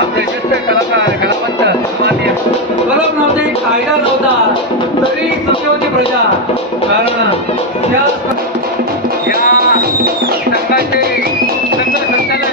आमचे ज्येष्ठ कलाकार कलावंत सन्माननीय कलम नव्हते, कायदा नव्हता तरी सुखी होती प्रजा. कारण या संघाचे संघ संचालक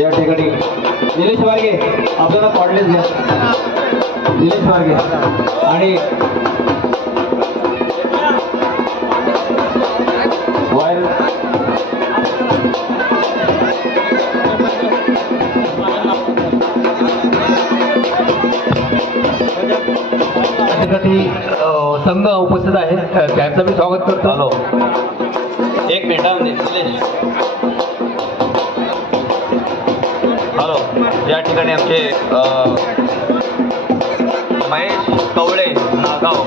या ठिकाणी निलेश वारगे आपल्याला कॉर्डिनेट द्या. निलेश वारगे आणि संघ उपस्थित आहे त्यांचं मी स्वागत करतो. हॅलो, एक मिनिट निलेश. हॅलो, या ठिकाणी आमचे महेश कवळे नागाव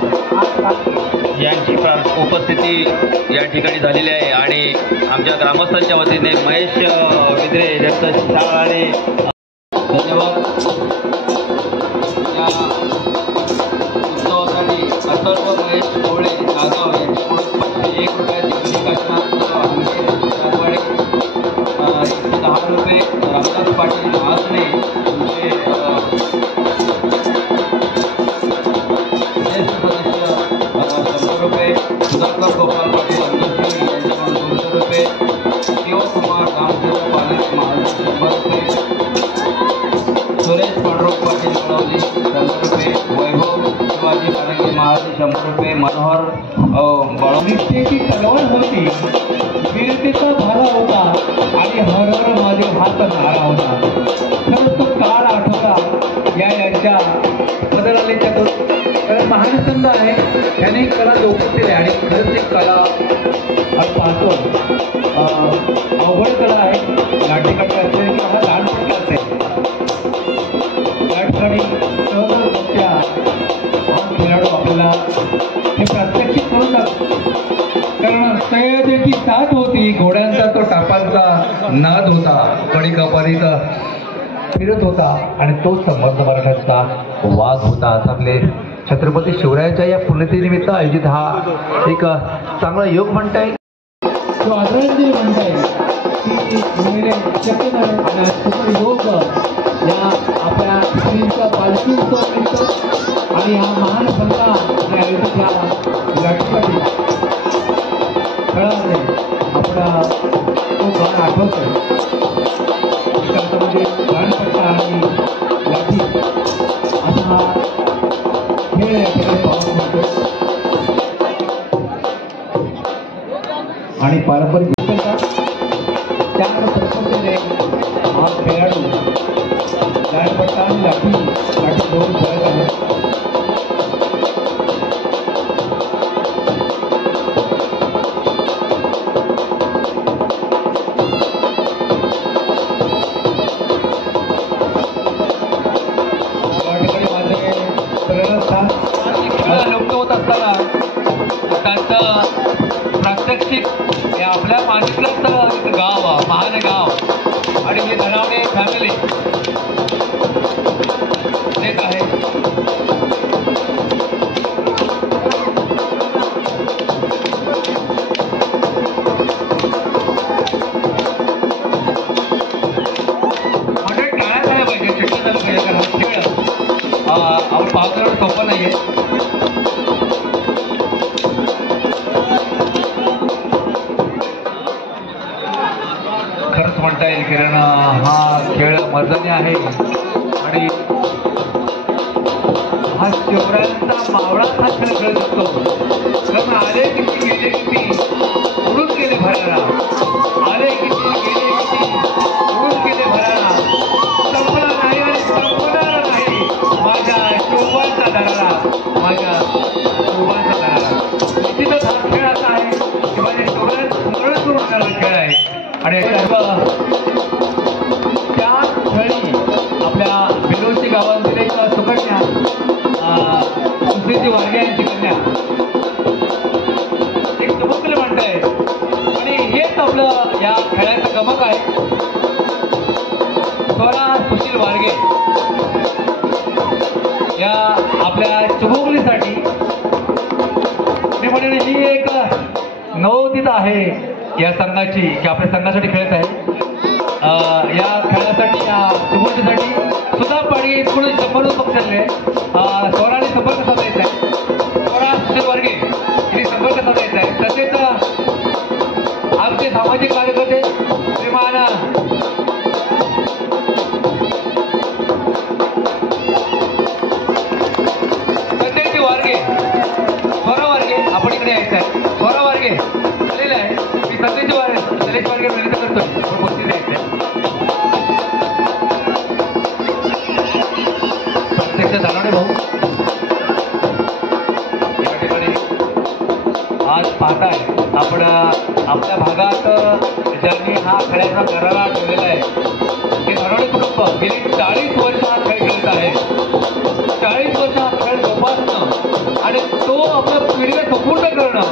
यांची उपस्थिती या ठिकाणी झालेली आहे आणि आमच्या ग्रामस्थांच्या वतीने महेश विद्रे यांचं शाळा आणि धन्यवाद. या उत्सवासाठी सर्व महेश कवळे नागाव यांच्याकडून 1 रुपयाची ₹10 रुपये रामदास पाटील महासने तुमचे ज्येष्ठ सदस्य 100 रुपये, सुधाकर गोपाल पाटील अंगणवाडी यांच्याकडून 200 रुपये, शिवकुमार रामचंद्र पालक महाजन 100 रुपये, सुरेश पांडुरंग पाटील कळवली 100 रुपये, वैभव शिवाजी पारंगे महाजन 100 रुपये, मनोहर निष्ठेची तलवार होती, वीरतेचा भाला होता आणि हर हर महादेव हाच नारा होता. खरंच तो काळ आठवला यांच्या बदलल्याच्यातून. कारण महान संत आहे त्याने कला जोपासलेली आहे आणि खरंच एक कला आपण पाहतो अवघड कला आहे. नाट्यकला असेल किंवा हा लहानपणला असेल त्या ठिकाणी खेळाडू आपल्याला हे प्रात्यक्षिक करून टाकतो. कारण सह्याद्रीची साथ होती की घोड्यांचा तो टापांचा नाद होता, कडी कपारीत फिरत होता आणि तो समर्थ मराठ्यांचा वाघ होता. असं आपले छत्रपती शिवरायांच्या या पुण्यतिनिमित्त आयोजित हा एक चांगला योग म्हणता येईल, तो आदरांजली म्हणता येईल की म्हणजे शक्य नाही आणि सुपर योग या आपल्या श्रींचा पालखी उत्सव निमित्त आणि हा महान संघा आयोजित या लाठीकाठी खेळामध्ये आपला तो गाण आठवतोय. त्याच्यामध्ये गाणपट्टा आणि लाठी असा हा खेळ या ठिकाणी पाहत मिळतो आणि पारंपरिक त्यानंतर प्रथमतेने हा खेळाडू गाणपट्टा आणि लाठी घेऊन खेळत आहे. लोक होत असताना त्यांचं प्रात्यक्षिक हे आपल्या मातीतलंच गाव, महान गाव आणि हे धनावणे फॅमिली देत आहे. म्हणजे टाळ्या झाल्या पाहिजे, चिठ्ठी झालं पाहिजे, कारण हा खेळ आपण पाहतो सोपं नाहीये. खरंच म्हणता येईल किरण हा खेळ मर्दानी आहे आणि हा शिवरायांचा मावळाच हा खेळ खेळत असतो. कारण आले किती गेले किती उडून गेले भरारा, आले किती गेले किती उडून गेले भरारा, संपला नाही आणि संपणार नाही माझ्या शिवबांचा दरारा, माझ्या शिवबांचा दरारा. निश्चितच हा खेळ असा आहे की माझ्या शिवरायांचं स्मरण करून करणारा खेळ आहे. आणि त्या खेळी आपल्या बेलोशी गावातील एक सुकन्या सुप्रीती वारगे यांची कन्या एक चमकले म्हणताय आणि हेच आपलं या खेळाचं गमक आहे. स्वरा सुशील वारगे या आपल्या चिमुकलीसाठी मी म्हणेन ही एक नवोदित आहे या संघाची की आपल्या संघासाठी खेळत आहे. या खेळासाठी या चिमुकलीसाठी सुद्धा पाणी इथून 100 पक्ष चालले. स्वराने संपर्क साधायचा आहे, स्वरा सुशील वर्गे यांनी संपर्क साधायचा आहे. तसेच आमचे सामाजिक कार्यकर्ते श्रीमान सतेज वारगे, स्वरा वारगे आपण इकडे यायचं आहे. स्वरा वारगे आलेला आहे, मी सतेज वारगे विनंती करतोय उपस्थित यायचं आहे. प्रत्यक्ष दानवडे भाऊ या ठिकाणी आज पाहताय आपण आपल्या भागात ज्यांनी हा खेळाचा करारा ठेवलेला आहे हे दानवडे कुटुंब गेली 40 वर्ष हा खेळ खेळत आहे. 40 वर्ष हा खेळ जोपासणं आणि तो आपल्या पिढीला संपूर्ण करणं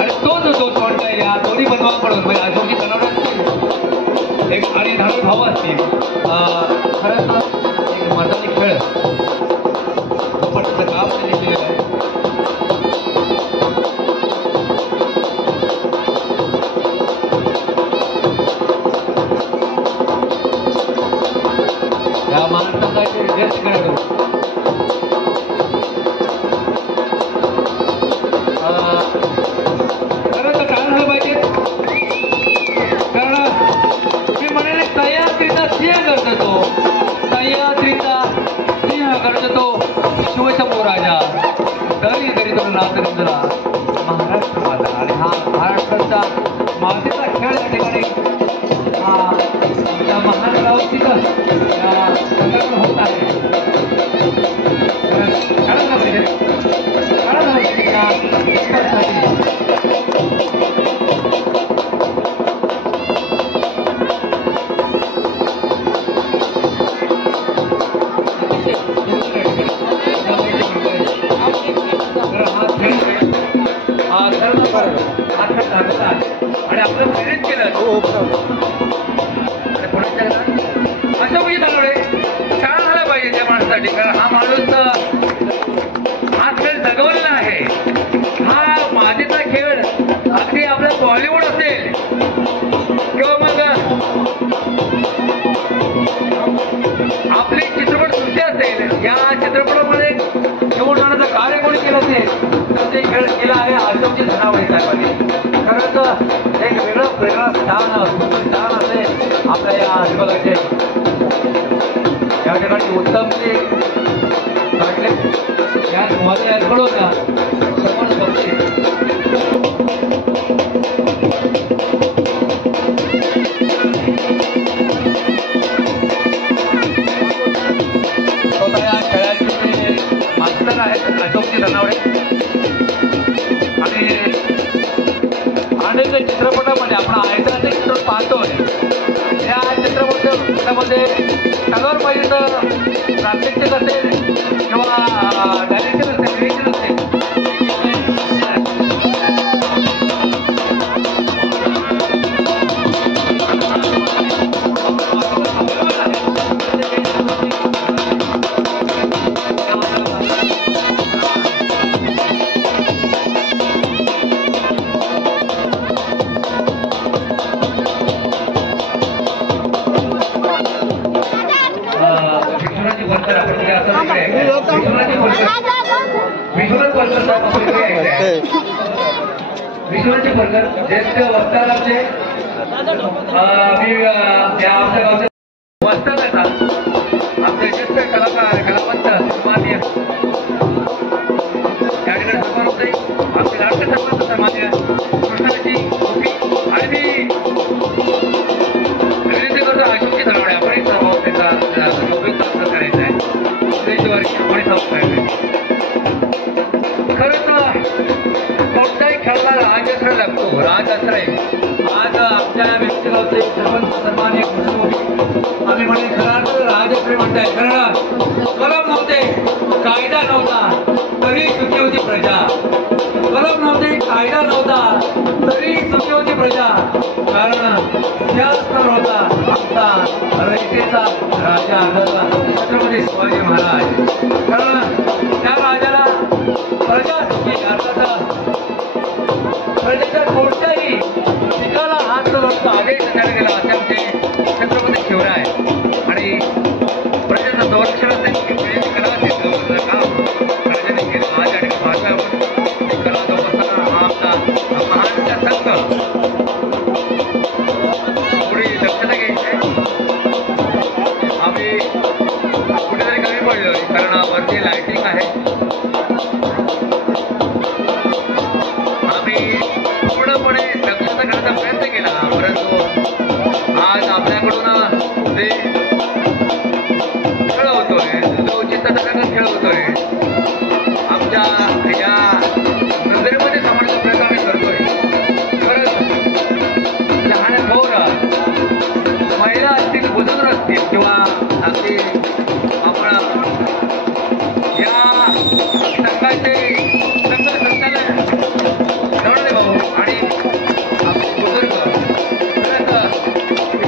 आणि तो जो म्हणताय या दोन्ही बंधवांकडून म्हणजे अशोकजी दानवडे एक आणि धानवडे भाऊ असतील. खरंच एक मर्दानी खेळ पण त्याचं काम त्यांनी केलेलं आहे. या महाराष्ट्राचे ज्येष्ठ खेळाडू खरं तर काय झालं पाहिजे, कारण मी म्हणेन सह्याद्रीचा सिंह करतो तो, सह्याद्रीचा सिंह करतो तो शिवशंभू राजा, दरी दरी तो नाथ निंदला महाराष्ट्र माझा. आणि हा महाराष्ट्राचा मातीचा खेळ या ठिकाणी हा त्या महान गावतीच या संघटना होत आहे. खेळायला पाहिजे, खेळायला पाहिजे त्या आणि आपण प्रेरित केलं आणि पुढे अशोकजी तनवडे शाळा झाला पाहिजे त्या माणसासाठी, कारण हा माणूस हा खेळ जगवलेला आहे. हा मातीचा खेळ अगदी आपलं बॉलिवूड असेल किंवा मग आपली चित्रपटसृष्टी असेल, या चित्रपटामध्ये घेऊन जाण्याचं कार्य कोणी केलं असेल तर ते खेळ केला आहे अशोकजी धनावडे साहेबांनी. खरंच एक वेगळं प्रेरणास्थान असे आपल्या या विभागाचे या ठिकाणी उत्तम ते काढले. या मध्ये होता समोर बघते अशोकजी धनावडे आणि अनेक चित्रपटामध्ये आपण ऐतिहासिक चित्रपट पाहतोय. या चित्रपटामध्ये तलवारबाजीचं प्रात्यक्षिक असेल किंवा डायरेक्शन असेल, डिरेक्शन असेल, विश्वनाथजी फडकर ज्येष्ठ वक्ता आमचे मी आमच्या गावचे वस्ताद आहेत. आमचे ज्येष्ठ कलाकार कलावंत सन्मान्य त्या ठिकाणी सन्मान होते. आमचे राष्ट्र सरपंच सन्मान्य कृष्णाजी गोपी आणि मी विनंती करतो अशोकजी धनावडे आपण सर्व त्याचा उपयुक्त अर्थ करायचा आहे. स्टेजवर कोणी सर्व करायचं. खरंच कोणत्याही खेळाला राजआश्रय लागतो. राजआश्रय आज आमच्या व्यक्तिगत सर्वांत सन्मान्य आम्ही म्हणजे खरं राजआश्रय म्हणताय. कारण कलम नव्हते, कायदा नव्हता तरी सुखी होती प्रजा. कलम नव्हते, कायदा नव्हता तरी सुखी होती प्रजा. कारण त्याचतर होता आमचा रयतेचा राजा छत्रपती शिवाजी महाराज. कारण त्या राजाला प्रजा सुखी अर्थात प्रजेच्या कोणत्याही पिकाला हात धरण्याचा आदेश देण्यात गेला असे आमचे छत्रपती शिवराय. आणि प्रजेचं संरक्षण असेल की प्रजेची कला असेल काम प्रजेने केलं. आज या ठिकाणी भाषा आपण कला जोपासताना हा आमचा महानचा संघ थोडी दक्षता घ्यायची आहे. आम्ही कुठेतरी कमी पडलो कारण वरती लायटिंग आहे. पूर्णपणे दक्षता करण्याचा प्रयत्न केला, परंतु आज आपल्याकडून जे खेळ होतोय, जो चित्तदाचा खेळ होतोय, आमच्या या नजरेमध्ये समजण्याचा प्रयत्न आम्ही करतोय. खरंच लहान मोर महिला असतील, बुजुर्ग असतील किंवा अगदी आपण या संघाचे संघ संचालक भाऊ आणि आपले बुजुर्ग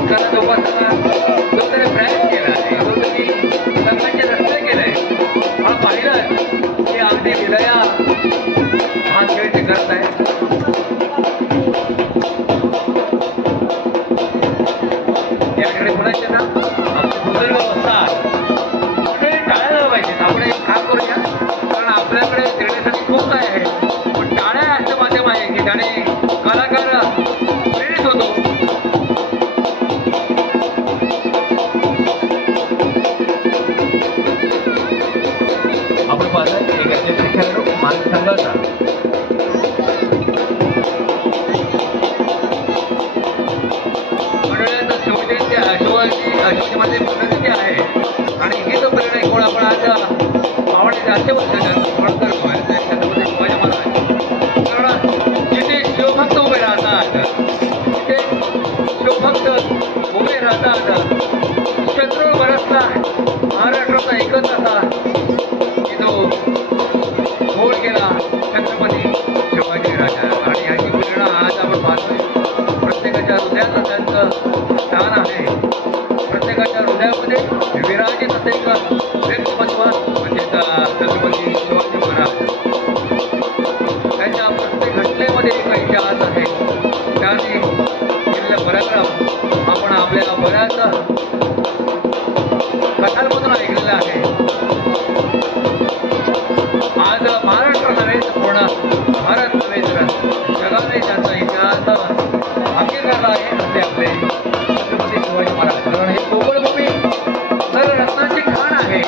कला जोपासताना जो त्याने प्रयास केला आहे, जो त्यांनी संघाचे रस्ते केले मला पाहिलं की अगदी हृदया हा खेळ ते करत आहे. याकडे कुणाचे ना आपले बुजुर्ग असतात कुठेही टाळायला पाहिजे. आपण एक काम करूया, कारण आपल्याकडे देण्यासाठी खूप काय आहे, पण टाळ्या असं माध्यम आहे की त्याने कलाकार प्रेरित होतो. आपण पाहतो एक अध्यक्ष खेळाडू मान संघाचा मंडळाचं शिवजयंती अशोकजीमध्ये पुण्यतिथी आहे आणि हे जो प्रेरणा कोण आपण आज पावणे 400 वर्षाच्या छत्रपती शिवाजी महाराज. कारण जिथे शिवभक्त उभे राहतात, तिथे शिवभक्त उभे राहतात. शत्रू बरसला महाराष्ट्राचा एकच असा की जो गोड केला छत्रपती शिवाजी राजा. आणि याची प्रेरणा आज आपण पाहतोय प्रत्येकाच्या हृदयाचं त्यांचं स्थान आहे. प्रत्येकाच्या हृदयामध्ये विराजित असेल व्यक्तिमत्व म्हणजे छत्रपती शिवाजी महाराज. त्यांच्या प्रत्येक घटनेमध्ये एक इतिहास आहे. त्याने केलेलं पराक्रम आपण आपल्या बऱ्याच कथांमधून ऐकलेलं आहे. आज महाराष्ट्र नव्हे पूर्ण भारत नव्हे तर जगाने त्यांचा इतिहास अंगीकारला आहे असे आपले छत्रपती शिवाजी महाराज. कारण हे कोकणभूमी तर रत्नाची खाण आहे.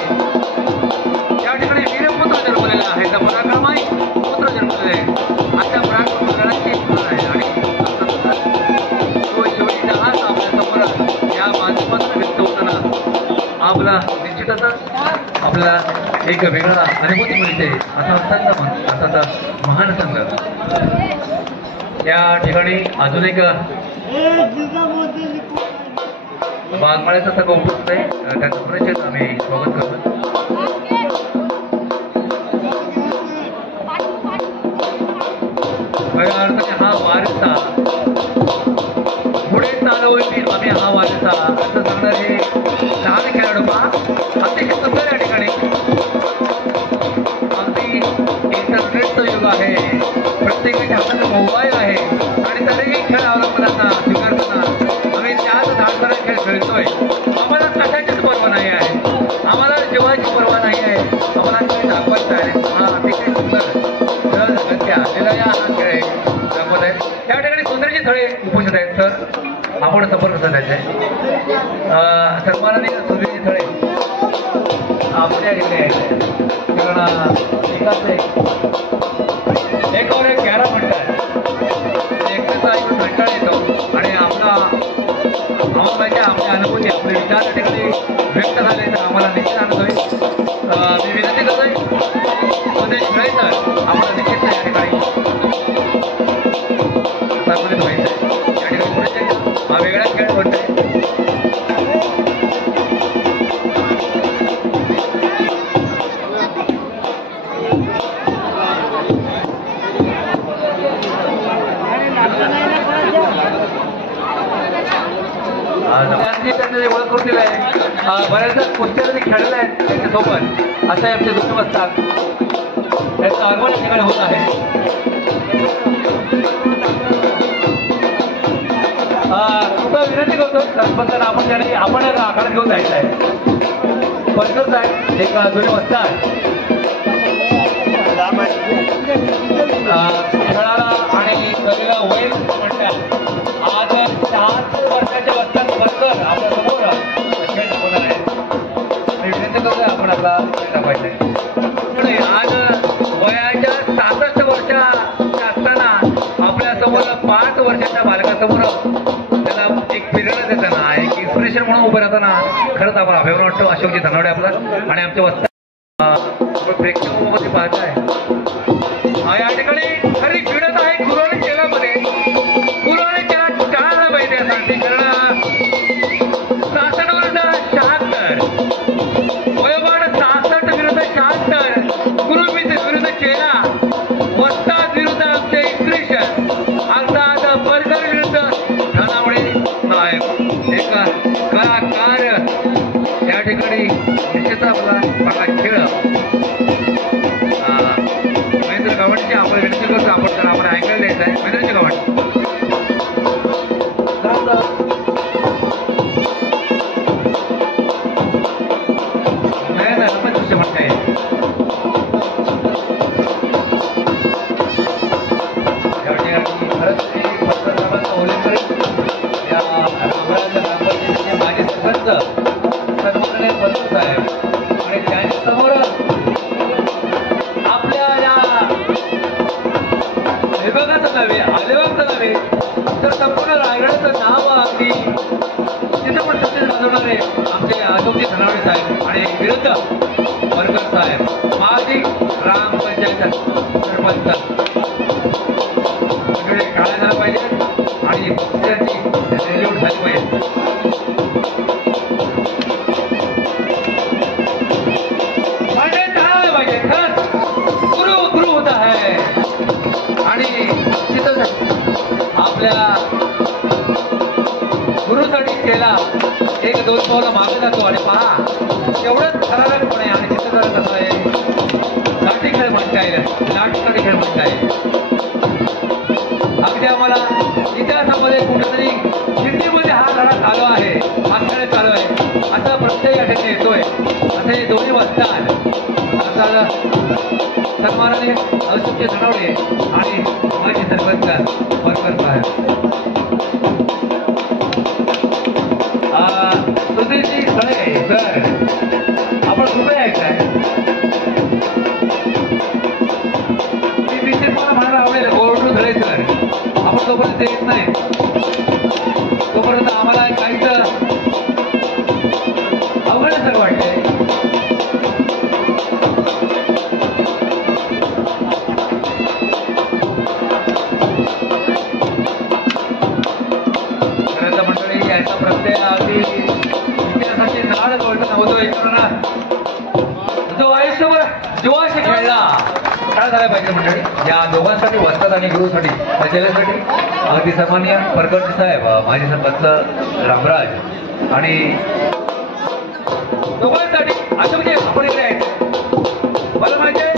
त्या ठिकाणी वीरपुत्र जन्मलेला आहे. त्या पराक्रमाई पुत्र जन्मलेले अशा पराक्रमाची खाण आहे. आणि शिवाजीचा हाच आपल्या समोर या माध्यमातून व्यक्त होताना आपला निश्चितच आपल्याला एक वेगळा अनुभूती मिळते. असा महान संघ या ठिकाणी अजून एक बागमाळ्याचा संघ उपस्थित आहे. त्यांचं परिचय आम्ही स्वागत करतो. खऱ्या अर्थाने हा वारसा पुढे चालवली आम्ही हा वारसा असं सांगणारे लहान खेळाडू पहा अतिशय सुंदर या ठिकाणी. अगदी इंटरनेटचं युग आहे. प्रत्येकाच्या हातात मोबाईल आहे आणि तरीही खेळ अवलंबनांना स्वीकारताना आम्ही त्याच धाडसारा खेळ खेळतोय. आम्हाला कशाचीच पर्वा नाही आहे. आम्हाला जीवाची पर्वा नाही आहे. आम्हाला खेळ दाखवायचा आहे. हा अतिशय सुंदर जगत्या आलेला या हा खेळ दाखवत आहे. त्या ठिकाणी सुंदरजी थळे उपस्थित आहेत. सर आपण संपर्क साधायचा आहे. सन्माननीय सुंदरजी थळे आपल्या इकडे आहे. एकावर एक कॅरा म्हणतात. एकट्याचा ऐकून कंटाळा येतो आणि आम्हाला आपल्या अनुभूती आपले विचार त्या ठिकाणी व्यक्त झाले तर आम्हाला निश्चित आनंद होईल. मी विनंती करतोय संदेश मिळेल तर आम्हाला निश्चित या ठिकाणी संबंधित व्हायचं आहे. या ठिकाणी पुढे हा वेगळा खेळ म्हणतोय. त्यांनी ओळख करून दिलं आहे. बऱ्याचदा कुस्त्या खेळलेल्या आहेत त्यांच्यासोबत असे आमचे दोन असतात. त्यांचं आगमन या ठिकाणी होत आहे. कृपया विनंती करतो सरपंचांना आपण आखाडा घेऊन जायचं आहे. परकर साहेब एक दोन असतात खेळाला आणि कलेला वैल म्हणतात. आज 7 वर्षाच्या वस्तात परकर आपल्या समोर खेळ दाखवणार आहे. मी विनंती करतोय आपण आपला खेळ दाखवायचा आहे. आज वयाच्या 66 वर्षाच्या असताना आपल्या समोर 5 वर्षाच्या बालकासमोर त्याला एक प्रेरणा देताना एक इन्स्पिरेशन म्हणून उभं राहताना खरंच आपण अभिमान वाटतो. अशोकजी धनवडे आपला आणि आमच्या वस्तात प्रेक्षकांमध्ये पाहताय या ठिकाणी खरी भिडत आहे गुरुवारी केल्यामध्ये. गुरुवारी केला टाळलं पाहिजे यासाठी. कारण 66 विरुद्ध 76 वयोमान 66 विरुद्ध 76 गुरुविरुद्ध विरुद्ध केला वस्ताद विरुद्ध आमचे इन्स्पिरेशन अर्थात परकर विरुद्ध धनावडे साहेब एक कलाकार या ठिकाणी निश्चित आपला खेळ महेंद्र गव्हाणची आपण विनंती करतो. आपण तर आपण ऐकायला द्यायचं आहे. महेंद्रजी गव्हाण नाही आपण दृश्य म्हणता येईल. या ठिकाणी खरंच पत्रकारांचा उल्लेख करेल. या रामराज ग्रामपंचायतीचे माजी सरपंच सन्माननीय परकर साहेब आणि त्यांच्या समोर आपल्या या विभागाचं नव्हे अलिबागचं नव्हे तर संपूर्ण रायगडाचं नाव अगदी तिथं पण सत्तेत गाजवणारे आमचे अशोकजी धनावडे साहेब आणि विरुद्ध परकर साहेब माजी ग्रामपंचायत सरपंच सगळे टाळ्या झाला पाहिजे आणि पक्षाची रेल्यूट झाली पाहिजे. गुरु होता है आणि तिथं आपल्या गुरुसाठी केला एक दोन पावलं मागे जातो आणि पहा एवढंच थरारकपणे आणि चित्र कसं आहे लाठी खेळ म्हणता येईल लाठी खेळ म्हणता येईल. अगदी आम्हाला इतिहासामध्ये कुठेतरी हिंदीमध्ये हा लढा चालू आहे हा खेळ चालू आहे असा प्रत्यय या ठिकाणी येतोय. असे दोन्ही बसतात आता सन्मानाने औषधचे धनवडे आणि माझे सरपंच वर्कर साहेब सुधीरजी खळे सर आपण कुठे ऐकताय मी विशेष मला म्हणायला आवडेल गोरटू खळे सर आपण तोपर्यंत येत नाही तोपर्यंत आम्हाला काहीच अवघड सर वाटतंय. मंडळी याचा प्रत्यय अगदी इतिहासाची नाळ बोलताना होतो एकरणा जो आयुष्यभर जीवाशी खेळला काय झाला पाहिजे मंडळी या दोघांसाठी वस्तात आणि गुरुसाठी त्याच्यासाठी अगदी सन्माननीय परकरजी साहेब माजी सरपंच रामराज आणि दोघांसाठी असं म्हणजे आपण इकडे यायचं मला माहिती आहे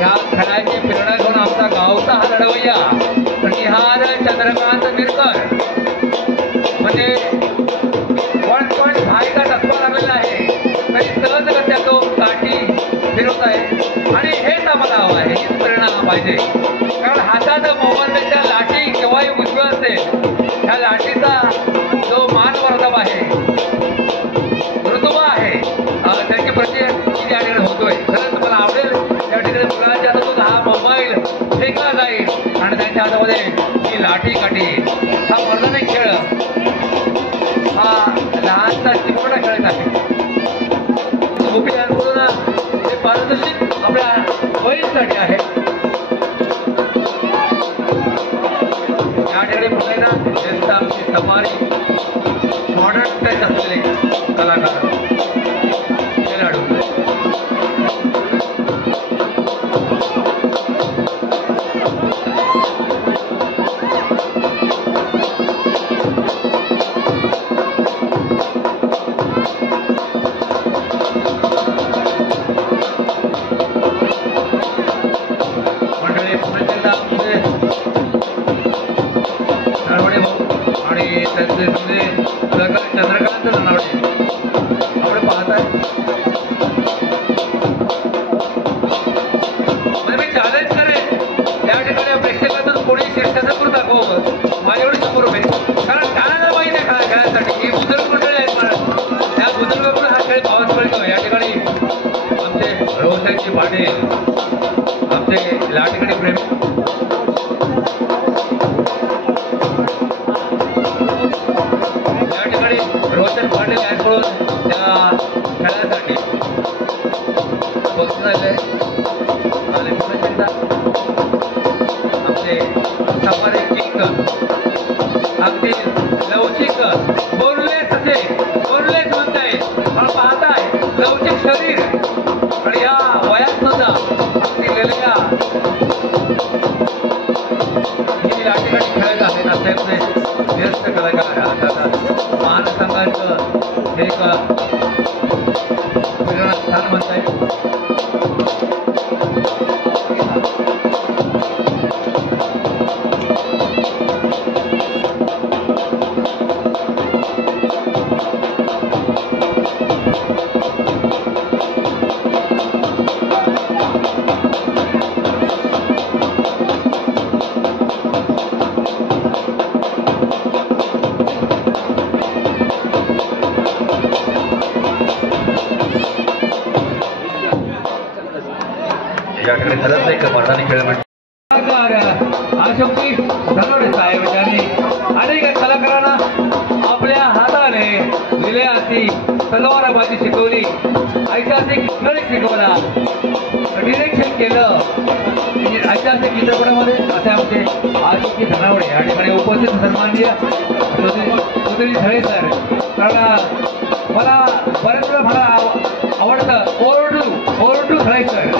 या खेळाची प्रेरणा घेऊन आमचा गावचा हा लढवय्या निहार चंद्रकांत मिरकर म्हणजे 1.5 का टप्पा लागलेला आहे तरी सहजगत्या तो काठी फिरवत आहे आणि हेच आम्हाला हवं आहे हीच प्रेरणा पाहिजे कारण हातात मोबाईलच्या लाठी केव्हाही उजव्या असेल त्या लाठीचा जो मानवर्धव आहे ऋतुबा आहे त्याची प्रत्येक या ठिकाणी होतोय. खरंच मला आवडेल त्या ठिकाणी मुलांच्या हातातून हा मोबाईल फेकला जाईल आणि त्यांच्या हातामध्ये ही लाठी काठी हा मर्दानी खेळ हा लहानसा चिमटा खेळत आहे. गोपीकांकडून हे पारदर्शक आपल्या वयीसाठी आहे या ठिकाणी पुन्हा ज्येष्ठ आमची समारी मॉडर्न टच असलेले कलाकार खेळाडू मंडळी पुण्याच्या नरवडे भाऊ आणि त्यांचे चंद्रकांत नरवडे आपण पाहताय मी चॅलेंज करेन या ठिकाणी प्रेक्षकातून कोणी शिष्टाचार दाखवावं माझ्या एवढी समोर उभे कारण कानाला माहिती आहे खेळासाठी ही बुजुर्ग मंडळी आहेत त्या बुजुर्गाकडून हा खेळ पावस पडतो. या ठिकाणी आमचे रोहसाहेबजी पाटील आमचे लाटकडी प्रेमी या ठिकाणी रोहन पाटील यांकडून त्या खेळासाठी बघून झाले आणि आमचे समारे किंग अगदी लवचिक बोललेच असे बोललेच म्हणताय पण पाहताय लवचिक शरीर आणि या वयात सुद्धा अगदी गेलेल्या ही या ठिकाणी खेळत आहेत असे ज्येष्ठ कलाकार महान संघाचं एक प्रेरणास्थान म्हणता येईल. खरंच एक मर्दानी खेळ आशक्ती धनवडे साहेब यांनी अनेक कलाकारांना आपल्या हाताने लिहिल्याची तलवारबाजी शिकवली ऐतिहासिक खेळ शिकवला डिरेक्शन केलं ऐतिहासिक चित्रपटामध्ये असे आमचे आशक्ती धनवडे या ठिकाणी उपस्थित सन्माननीय सुधीर खळे सर कारण मला बऱ्याच वेळा मला आवडतं ओरडू खळे सर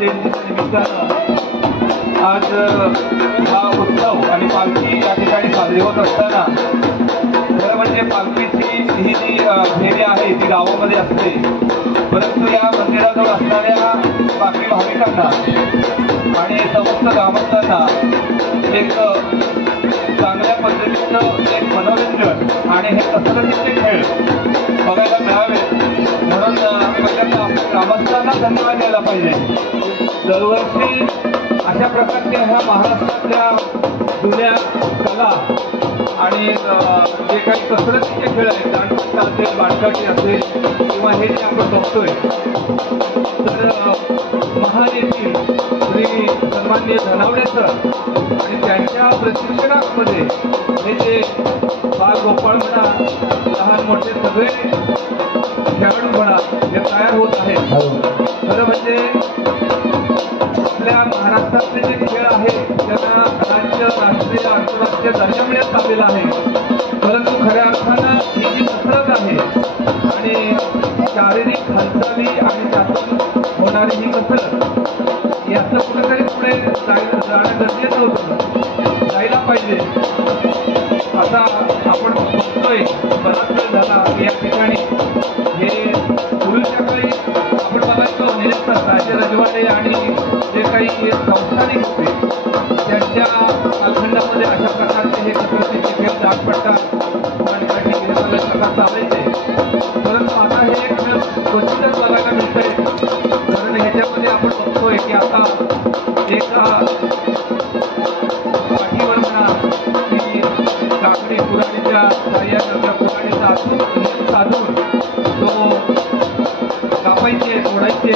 जयंतीच्या निमित्तानं आज हा उत्सव आणि पालखी या ठिकाणी साजरी होत असताना खरं म्हणजे पालखीची ही जी फेरी आहे ती गावामध्ये असते, परंतु या मंदिराजवळ असणाऱ्या बाकी भाविकांना आणि समस्त ग्रामस्थांना एक चांगल्या पद्धतीचं एक मनोरंजन आणि हे कसरतीचे खेळ बघायला मिळावे म्हणून पहिल्यांदा आपल्या ग्रामस्थांना धन्यवाद द्यायला पाहिजे. दरवर्षी अशा प्रकारच्या ह्या महाराष्ट्रातल्या जुन्या कला आणि जे काही कसरतीचे खेळ आहेत, दांडपट्टा असेल, बाटकाठी असेल किंवा हे जे आपण बघतोय, तर महान येथील श्री सन्माननीय धनावडे सर आणि त्यांच्या प्रशिक्षणामध्ये हे जे बाल गोपाळ म्हणा, लहान मोठे सगळे खेळाडू म्हणा हे तयार होत आहेत. खरं म्हणजे आपल्या महाराष्ट्रातले जे खेळ आहेत त्यांना राज्य, राष्ट्रीय, आंतरराष्ट्रीय दर्जा मिळत आलेला आहे, परंतु खऱ्या अर्थानं ही जी कसरत आहे आणि शारीरिक हालचाली आणि त्यातून होणारी ही कसरत याचं कुठेतरी पुढे जाणं गरजेचं होतं, जायला पाहिजे. आता आपण बघतोय बराच वेळ झाला या ठिकाणी हे पूर्वीच्या काळी आपण बघायचो निरंतर राजे रजवाडे आणि जे काही संस्थानिक होते त्यांच्या कालखंडामध्ये अशा प्रकारचे हे कसरतीचे खेळ, दांडपट्टा, बाटकाठी हे सगळे प्रकार चालायचे, परंतु आता हे खेळ क्वचितच बघायला मिळतंय. कारण ह्याच्यामध्ये आपण बघतोय की आता एका पाठीवर म्हणा की काकडी कुऱ्हाडीच्या साह्यानं त्या कुऱ्हाडीचा साधून तो कापायचे, तोडायचे,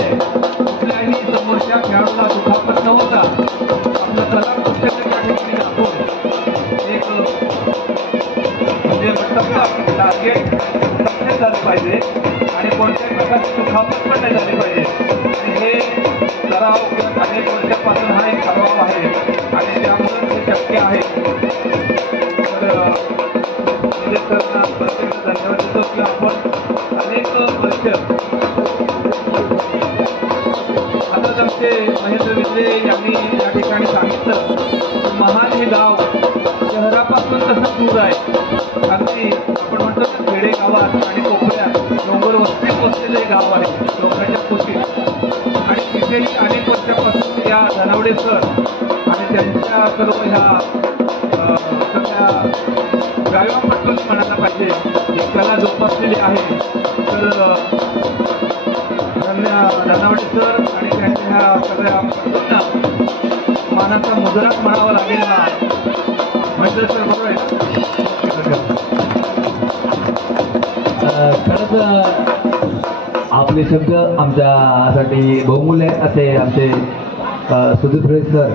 कुठल्याही समोरच्या खेळाडूला दुखापत न होता आपलं कला कौशल्य त्या ठिकाणी दाखवून एक म्हणजे म्हणतात टार्गेट सक्सेस झालं पाहिजे आणि कोणत्याही प्रकारची दुखापत पण नाही झाली पाहिजे. आणि हे सराव अनेक वर्षापासून हा एक सराव आहे आणि त्यामुळे हे शक्य आहे. तर सरना प्रत्येक धन्यवाद देतो की आपण अनेक वर्ष आता आमचे महेंद्र विद्रे यांनी या ठिकाणी सांगितलं महान हे गाव शहरापासून कसं दूर आहे. अगदी आपण म्हणतो ना खेडेगावात आणि कोकणात डोंगर वस्तीत वसलेलं गाव आहे, डोंगराच्या कुशीत, आणि तिथेही अनेक वर्षापासून या धनावडे सर आणि त्यांच्या सर्व ह्या सगळ्या गायवापटून म्हणायला पाहिजे ही कला जोपासलेली आहे. तर धनावडे सर आणि त्यांच्या ह्या सगळ्या पटूंना मानाचा मुजराच म्हणावा लागेल ना. महेंद्र सर बरोबर आहे. खरंच आपले शब्द आमच्यासाठी बहुमूल्य आहेत असे आमचे सुधीर फळे सर.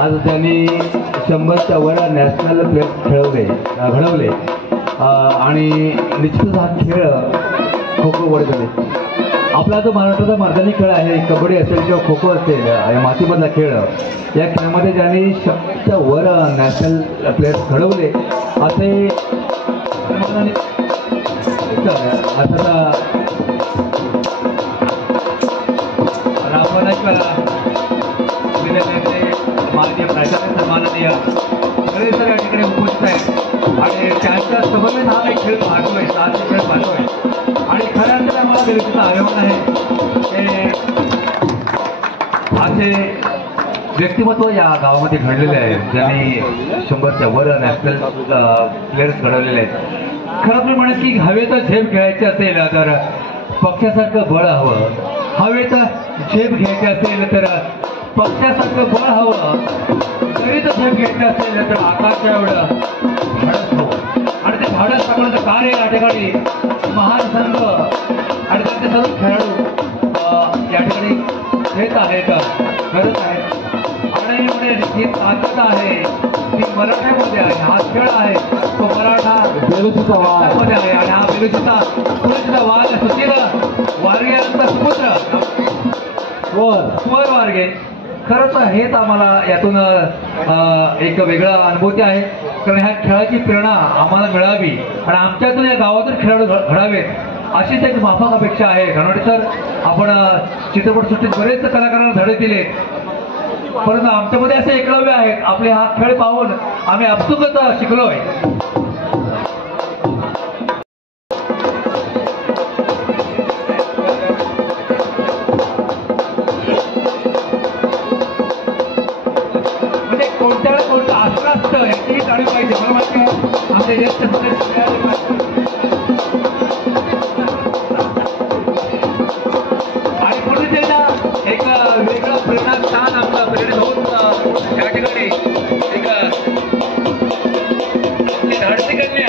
आज त्यांनी 100च्या वर नॅशनल प्लेयर घडवले आणि निश्चितच हा खेळ खो खो वडगले. आपला जो महाराष्ट्राचा मैदानी खेळ आहे, कबड्डी असेल किंवा खो खो असेल, मातीमधला खेळ, या खेळामध्ये ज्यांनी 100च्या वर नॅशनल प्लेयर्स घडवले असे माननीय प्राचार्य सन्माननीय सगळे सर या ठिकाणी उपस्थित आहेत आणि त्यांच्या समन्वय हा एक खेळ पाहतो आहे, सात खेळ पाहतो आहे आणि खऱ्या अर्थाने आम्हाला विरुद्धचा आगमन आहे. हे असे व्यक्तिमत्व या गावामध्ये घडलेले आहेत ज्यांनी 100च्या वर नॅशनल प्लेयर्स घडवलेले आहेत. खरं मी म्हणत की हवेचा झेप खेळायची असेल तर पक्षासारखं बळ हवं, हवेचा झेप घ्यायची असेल तर पक्षासारखं बळ हवं, जरी तर झेप घ्यायचं असेल तर आकाशच्या एवढं धाडस हवं. आणि ते धाडस टाकण्याचं कार्य या ठिकाणी महान संघ आणि त्यांचे सर्व खेळाडू या ठिकाणी घेत आहेत, करत आहेत. आणि म्हणजे ही ताकद आहे ती मराठ्यामध्ये आहे. हा खेळ आहे तो मराठा बेलुचीचा वाद आहे आणि हा बेलुचीचा वाद सुशील वारगेचा सुपुत्र स्वर वारगे. खरंच हेच आम्हाला यातून एक वेगळा अनुभूती आहे. कारण ह्या खेळाची प्रेरणा आम्हाला मिळावी आणि आमच्यातून या गावातून खेळाडू घडावेत अशीच एक माफक अपेक्षा आहे. धनावडे सर आपण चित्रपटसृष्टीत बरेच कलाकारांना धडे दिले, परंतु आमच्यामध्ये असे एकलव्य आहेत, आपले हा खेळ पाहून आम्ही आपसुकच शिकलोय. म्हणजे कोणत्या कोणतं आसरा असतं याचीही जाणीव पाहिजे. मला माहिती आहे आमचे ज्येष्ठ सदस्य आणि पुढे ते ना एक वेगळं प्रेरणास्थान आमचं प्रेरित होऊन त्या ठिकाणी एक धाडसी कन्या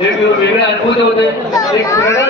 एक वेगळा अनुभव होते, एक प्रेरणा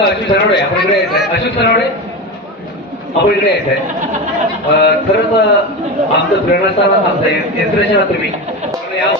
अशोक सरावडे आपण इकडे यायचंय. अशोक सरावडे आपण इकडे यायचंय. खरंच आमचं प्रेरणास्थान आमचं इन्स्पिरेशन आहात तुम्ही. या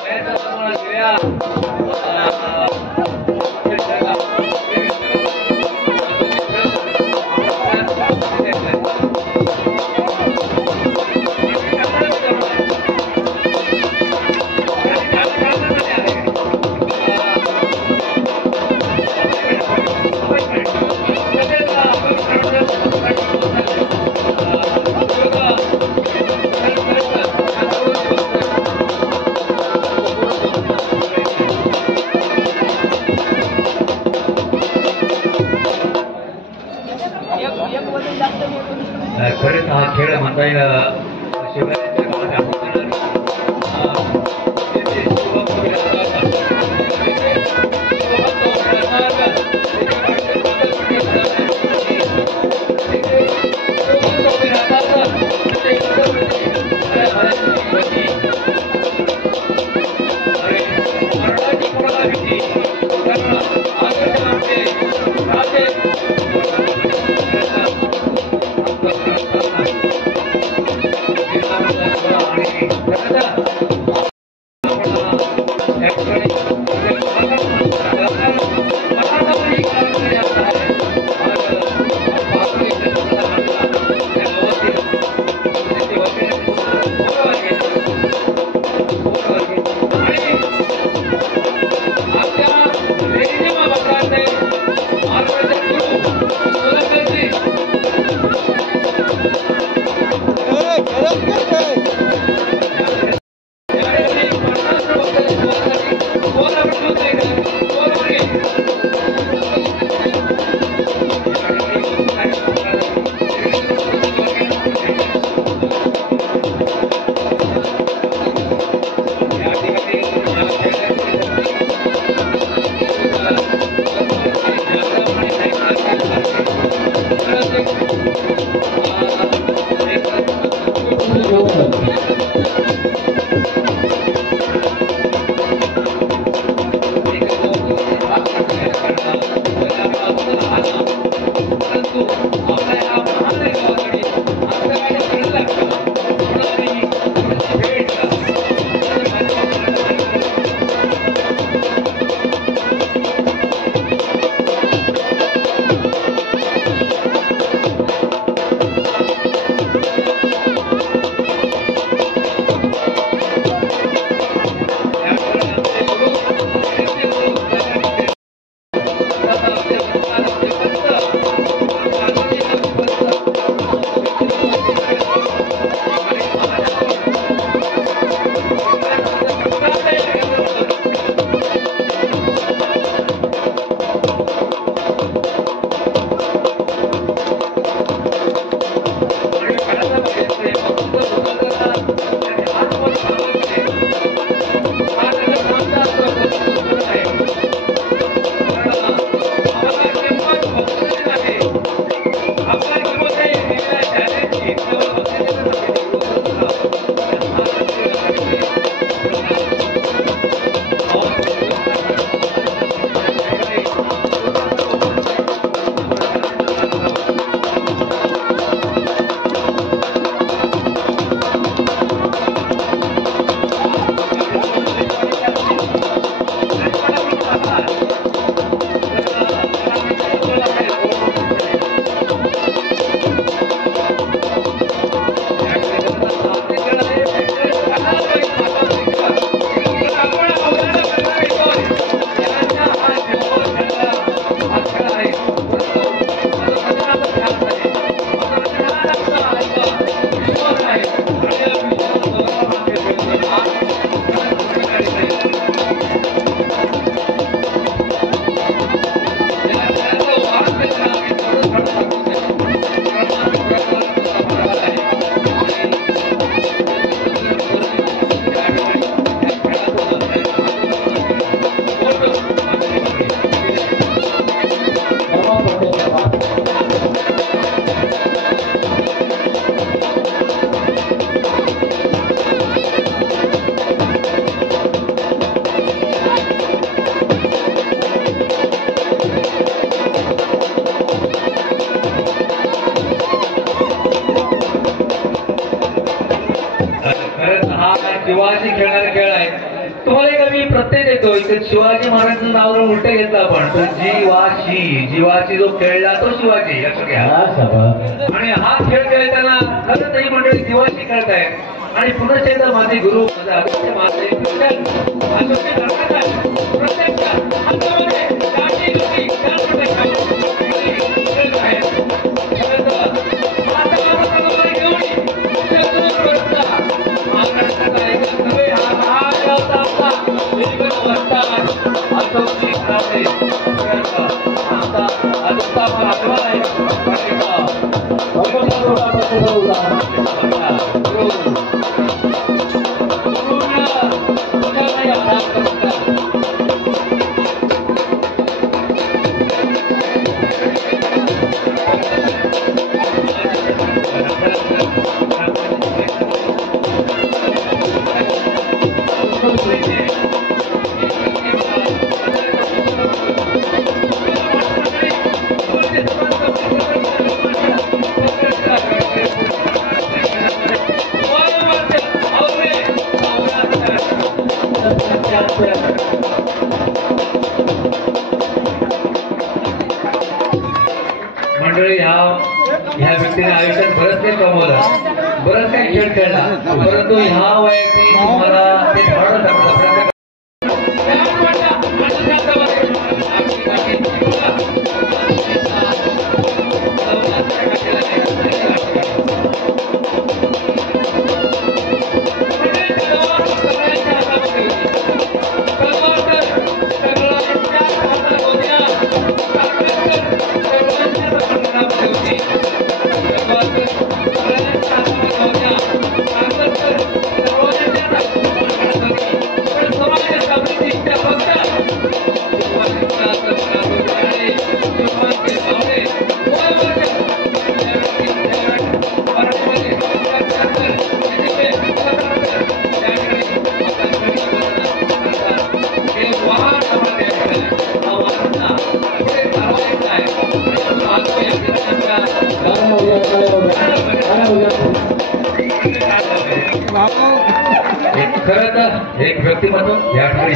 खरंच हा खेळ म्हणता येईल शिवरायांच्या काळात शिवाजी खेळणारा खेळ आहे. तुम्हाला एक मी प्रत्यय देतो, इथे शिवाजी महाराजांचं नाव जर उलट घेतलं आपण तर जीवाशी जो खेळला तो शिवाजी, लक्ष घ्या. आणि हा खेळ खेळताना खरं तरी मंडळी जीवाशी खेळताय. आणि पुन्हा एकदा माझे गुरु माझे आदर्श माझे मंडळी ह्या व्यक्तीने आयुष्यात बरंच काही कमवलं, बरंच काही खेळ खेळला, परंतु ह्या वयाने तुम्हाला ते ठरवलं खरं तर एक व्यक्तिमत्व या ठिकाणी